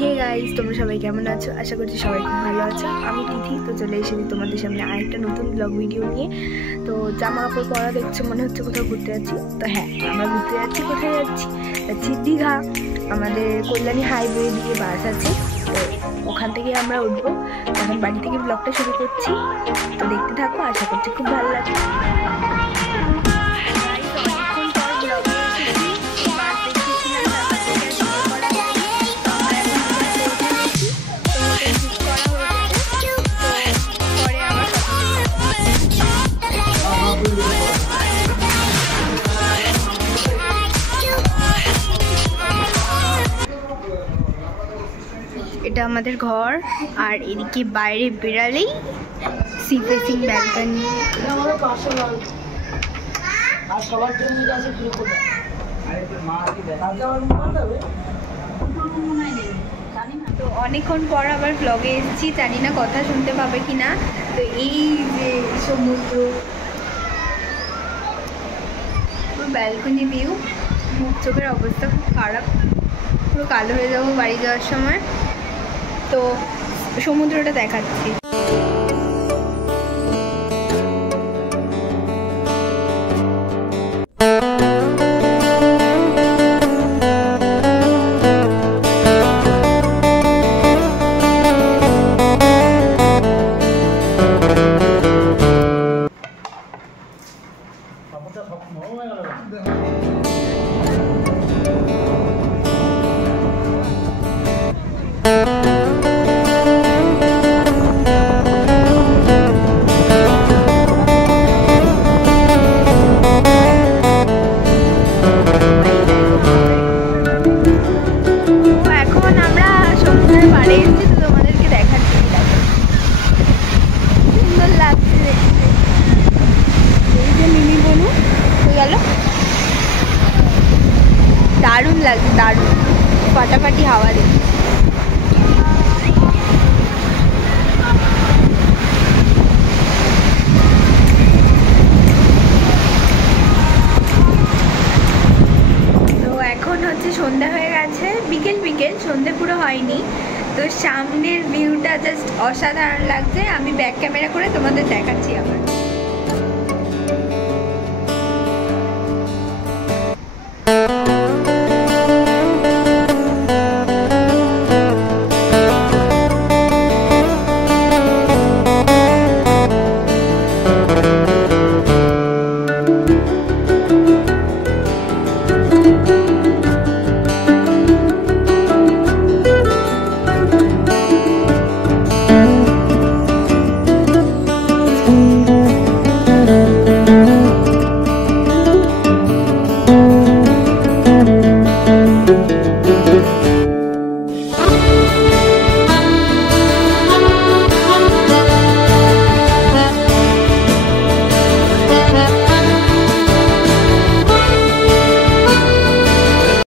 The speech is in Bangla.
হে গাইস, তোমরা সবাই কেমন আছো? আশা করছি সবাই খুব ভালো আছো। আমি তিথি, তো চলে এসেছি তোমাদের সামনে আরেকটা নতুন ব্লগ ভিডিও নিয়ে। তো জামা কাপড় পরা দেখছো, মনে হচ্ছে কোথাও ঘুরতে যাচ্ছি। তো হ্যাঁ, আমরা ঘুরতে যাচ্ছি। কোথায় যাচ্ছি? যাচ্ছি দীঘা। আমাদের কল্যাণী হাইওয়ে দিয়ে বাস আছে, তো ওখান থেকে আমরা উঠবো। এখন বাড়ি থেকে ব্লগটা শুরু করছি, তো দেখতে থাকো। আশা করছি খুব ভালো লাগবে। এটা আমাদের ঘর, আর এদিকে বাইরে বেরালেই সি ফেসিং ব্যালকনি। তো অনেকক্ষণ পর আবার ব্লগে এসেছি, জানি না কথা শুনতে পাবে কিনা। তো এই যে সমুদ্র, ব্যালকনি ভিউ, মুখ চোখের অবস্থা খুব খারাপ, পুরো কালো হয়ে যাবো বাড়ি যাওয়ার সময়। তো সমুদ্রটা দেখাচ্ছি। দারুণ লাগছে, দারুণ ফাটাফাটি হাওয়া দিচ্ছে। তো এখন হচ্ছে সন্ধ্যা হয়ে গেছে, বিকেল বিকেল, সন্ধ্যে পুরো হয়নি। তো সামনের ভিউটা জাস্ট অসাধারণ লাগছে। আমি ব্যাক ক্যামেরা করে তোমাদের দেখাচ্ছি আবার।